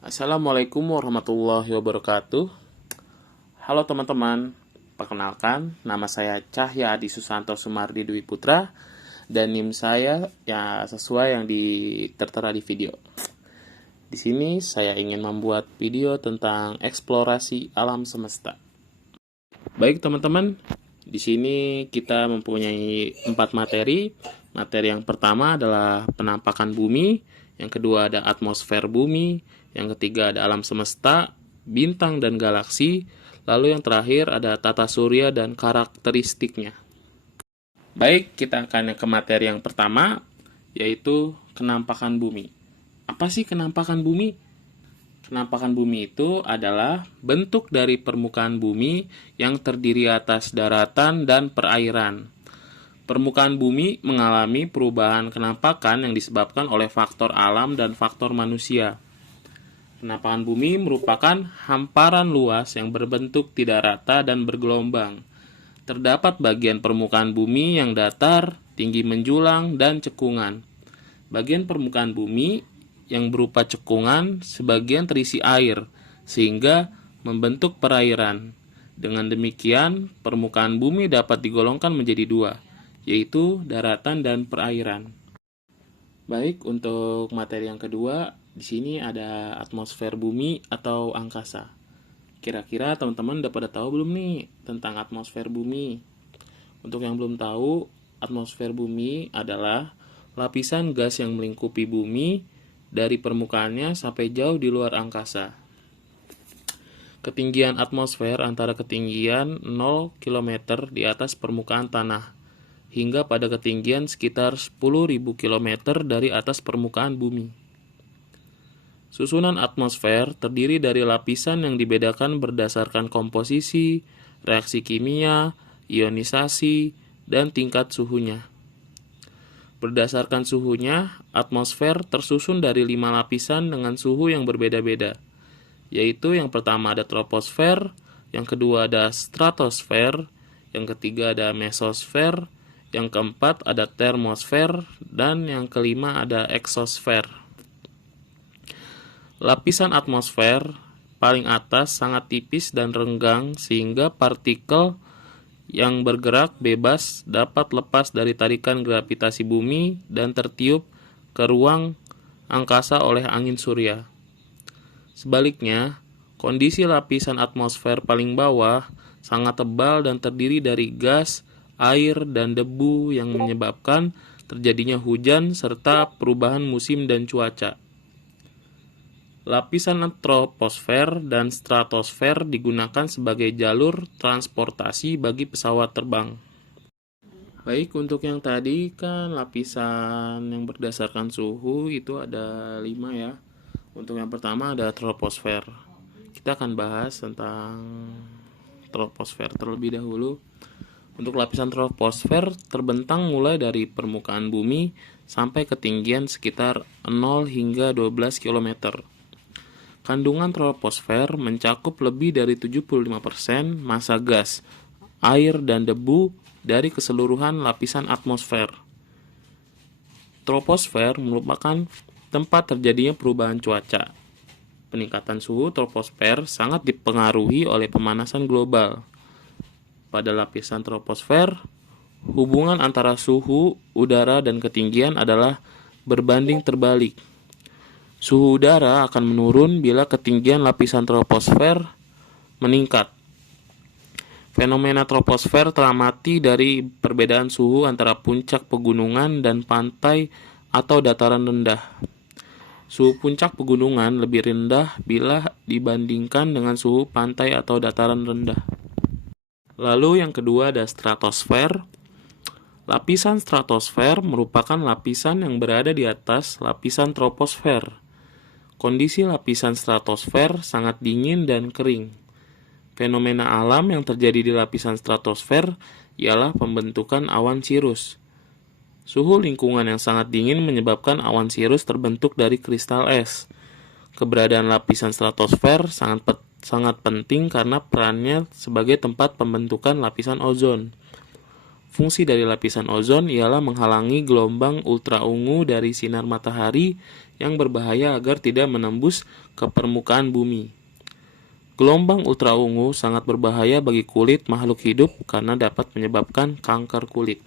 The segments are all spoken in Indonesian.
Assalamualaikum warahmatullahi wabarakatuh. Halo teman-teman, perkenalkan nama saya Cahya Adi Susanto Sumardi Dwi Putra dan NIM saya ya sesuai yang tertera di video. Di sini saya ingin membuat video tentang eksplorasi alam semesta. Baik teman-teman, di sini kita mempunyai 4 materi. Materi yang pertama adalah penampakan bumi, yang kedua ada atmosfer bumi, yang ketiga ada alam semesta, bintang dan galaksi, lalu yang terakhir ada tata surya dan karakteristiknya. Baik, kita akan ke materi yang pertama, yaitu kenampakan bumi. Apa sih kenampakan bumi? Kenampakan bumi itu adalah bentuk dari permukaan bumi yang terdiri atas daratan dan perairan. Permukaan bumi mengalami perubahan kenampakan yang disebabkan oleh faktor alam dan faktor manusia. Kenampakan bumi merupakan hamparan luas yang berbentuk tidak rata dan bergelombang. Terdapat bagian permukaan bumi yang datar, tinggi menjulang, dan cekungan. Bagian permukaan bumi yang berupa cekungan sebagian terisi air, sehingga membentuk perairan. Dengan demikian, permukaan bumi dapat digolongkan menjadi dua, yaitu daratan dan perairan. Baik, untuk materi yang kedua, di sini ada atmosfer bumi atau angkasa. Kira-kira teman-teman udah pada tahu belum nih tentang atmosfer bumi? Untuk yang belum tahu, atmosfer bumi adalah lapisan gas yang melingkupi bumi dari permukaannya sampai jauh di luar angkasa. Ketinggian atmosfer antara ketinggian 0 km di atas permukaan tanah hingga pada ketinggian sekitar 10.000 km dari atas permukaan bumi. Susunan atmosfer terdiri dari lapisan yang dibedakan berdasarkan komposisi, reaksi kimia, ionisasi, dan tingkat suhunya. Berdasarkan suhunya, atmosfer tersusun dari 5 lapisan dengan suhu yang berbeda-beda, yaitu yang pertama ada troposfer, yang kedua ada stratosfer, yang ketiga ada mesosfer, yang keempat ada termosfer, dan yang kelima ada eksosfer. Lapisan atmosfer paling atas sangat tipis dan renggang sehingga partikel yang bergerak bebas dapat lepas dari tarikan gravitasi bumi dan tertiup ke ruang angkasa oleh angin surya. Sebaliknya, kondisi lapisan atmosfer paling bawah sangat tebal dan terdiri dari gas, air, dan debu yang menyebabkan terjadinya hujan serta perubahan musim dan cuaca. Lapisan troposfer dan stratosfer digunakan sebagai jalur transportasi bagi pesawat terbang. Baik, untuk yang tadi kan lapisan yang berdasarkan suhu itu ada 5 ya. Untuk yang pertama ada troposfer. Kita akan bahas tentang troposfer terlebih dahulu. Untuk lapisan troposfer terbentang mulai dari permukaan bumi sampai ketinggian sekitar 0 hingga 12 km. Kandungan troposfer mencakup lebih dari 75% massa gas, air, dan debu dari keseluruhan lapisan atmosfer. Troposfer merupakan tempat terjadinya perubahan cuaca. Peningkatan suhu troposfer sangat dipengaruhi oleh pemanasan global. Pada lapisan troposfer, hubungan antara suhu, udara, dan ketinggian adalah berbanding terbalik. Suhu udara akan menurun bila ketinggian lapisan troposfer meningkat. Fenomena troposfer teramati dari perbedaan suhu antara puncak pegunungan dan pantai atau dataran rendah. Suhu puncak pegunungan lebih rendah bila dibandingkan dengan suhu pantai atau dataran rendah. Lalu yang kedua ada stratosfer. Lapisan stratosfer merupakan lapisan yang berada di atas lapisan troposfer. Kondisi lapisan stratosfer sangat dingin dan kering. Fenomena alam yang terjadi di lapisan stratosfer ialah pembentukan awan sirus. Suhu lingkungan yang sangat dingin menyebabkan awan sirus terbentuk dari kristal es. Keberadaan lapisan stratosfer sangat penting karena perannya sebagai tempat pembentukan lapisan ozon. Fungsi dari lapisan ozon ialah menghalangi gelombang ultraungu dari sinar matahari yang berbahaya agar tidak menembus ke permukaan bumi. Gelombang ultraungu sangat berbahaya bagi kulit makhluk hidup karena dapat menyebabkan kanker kulit.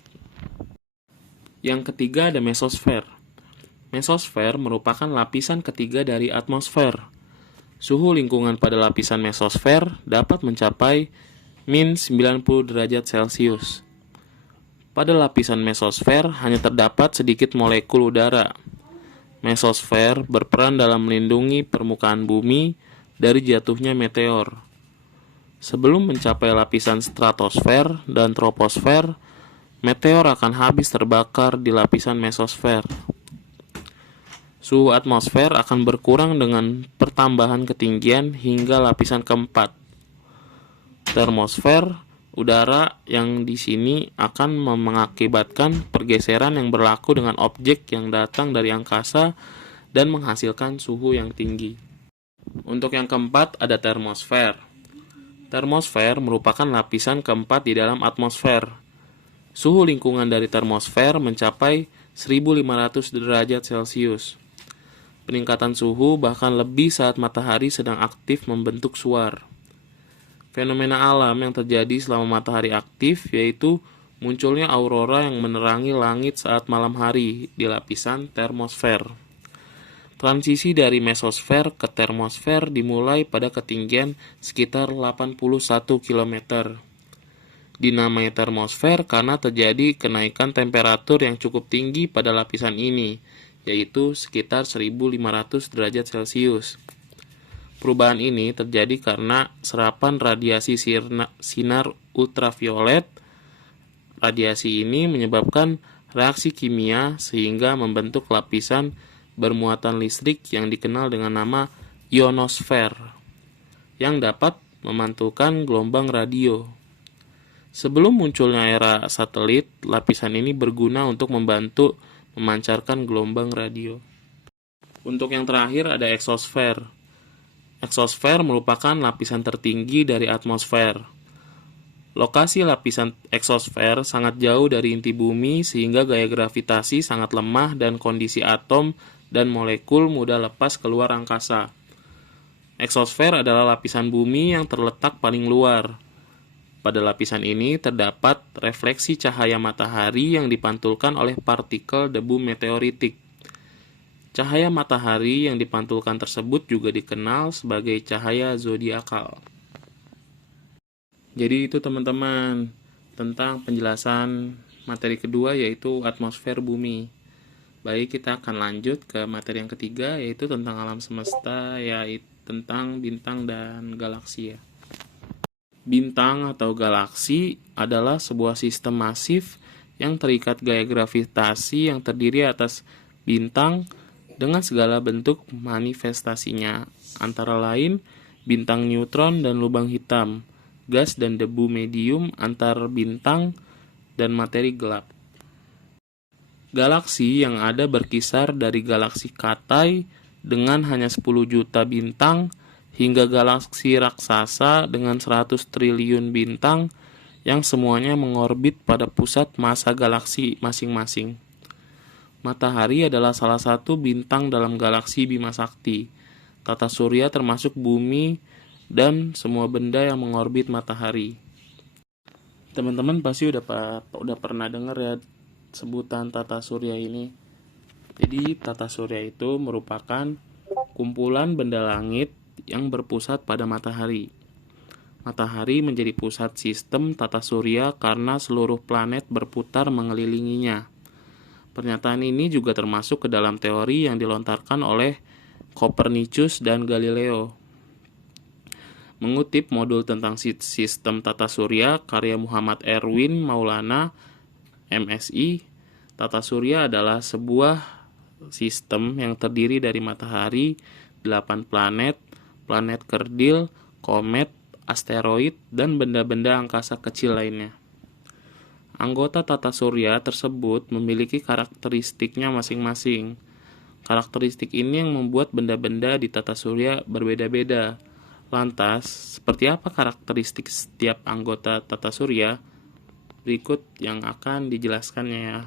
Yang ketiga ada mesosfer. Mesosfer merupakan lapisan ketiga dari atmosfer. Suhu lingkungan pada lapisan mesosfer dapat mencapai min 90 derajat Celcius. Pada lapisan mesosfer hanya terdapat sedikit molekul udara. Mesosfer berperan dalam melindungi permukaan bumi dari jatuhnya meteor. Sebelum mencapai lapisan stratosfer dan troposfer, meteor akan habis terbakar di lapisan mesosfer. Suhu atmosfer akan berkurang dengan pertambahan ketinggian hingga lapisan keempat. Termosfer udara yang di sini akan mengakibatkan pergeseran yang berlaku dengan objek yang datang dari angkasa dan menghasilkan suhu yang tinggi. Untuk yang keempat ada termosfer. Termosfer merupakan lapisan keempat di dalam atmosfer. Suhu lingkungan dari termosfer mencapai 1500 derajat Celcius. Peningkatan suhu bahkan lebih saat matahari sedang aktif membentuk suar. Fenomena alam yang terjadi selama matahari aktif yaitu munculnya aurora yang menerangi langit saat malam hari di lapisan termosfer. Transisi dari mesosfer ke termosfer dimulai pada ketinggian sekitar 81 km. Dinamai termosfer karena terjadi kenaikan temperatur yang cukup tinggi pada lapisan ini, yaitu sekitar 1500 derajat Celcius. Perubahan ini terjadi karena serapan radiasi sinar ultraviolet. Radiasi ini menyebabkan reaksi kimia sehingga membentuk lapisan bermuatan listrik yang dikenal dengan nama ionosfer, yang dapat memantulkan gelombang radio. Sebelum munculnya era satelit, lapisan ini berguna untuk membantu memancarkan gelombang radio. Untuk yang terakhir ada eksosfer. Eksosfer merupakan lapisan tertinggi dari atmosfer. Lokasi lapisan eksosfer sangat jauh dari inti bumi sehingga gaya gravitasi sangat lemah dan kondisi atom dan molekul mudah lepas keluar angkasa. Eksosfer adalah lapisan bumi yang terletak paling luar. Pada lapisan ini terdapat refleksi cahaya matahari yang dipantulkan oleh partikel debu meteoritik. Cahaya matahari yang dipantulkan tersebut juga dikenal sebagai cahaya zodiakal. Jadi itu teman-teman tentang penjelasan materi kedua yaitu atmosfer bumi. Baik, kita akan lanjut ke materi yang ketiga yaitu tentang alam semesta, yaitu tentang bintang dan galaksi ya. Bintang atau galaksi adalah sebuah sistem masif yang terikat gaya gravitasi yang terdiri atas bintang dengan segala bentuk manifestasinya, antara lain bintang neutron dan lubang hitam, gas dan debu medium antar bintang, dan materi gelap. Galaksi yang ada berkisar dari galaksi katai dengan hanya 10 juta bintang hingga galaksi raksasa dengan 100 triliun bintang yang semuanya mengorbit pada pusat massa galaksi masing-masing. Matahari adalah salah satu bintang dalam galaksi Bima Sakti. Tata surya termasuk bumi dan semua benda yang mengorbit matahari. Teman-teman pasti udah pernah dengar ya sebutan tata surya ini. Jadi tata surya itu merupakan kumpulan benda langit yang berpusat pada matahari. Matahari menjadi pusat sistem tata surya karena seluruh planet berputar mengelilinginya. Pernyataan ini juga termasuk ke dalam teori yang dilontarkan oleh Copernicus dan Galileo. Mengutip modul tentang sistem tata surya karya Muhammad Erwin Maulana, MSI, tata surya adalah sebuah sistem yang terdiri dari matahari, 8 planet, planet kerdil, komet, asteroid, dan benda-benda angkasa kecil lainnya. Anggota tata surya tersebut memiliki karakteristiknya masing-masing. Karakteristik ini yang membuat benda-benda di tata surya berbeda-beda. Lantas, seperti apa karakteristik setiap anggota tata surya? Berikut yang akan dijelaskannya ya.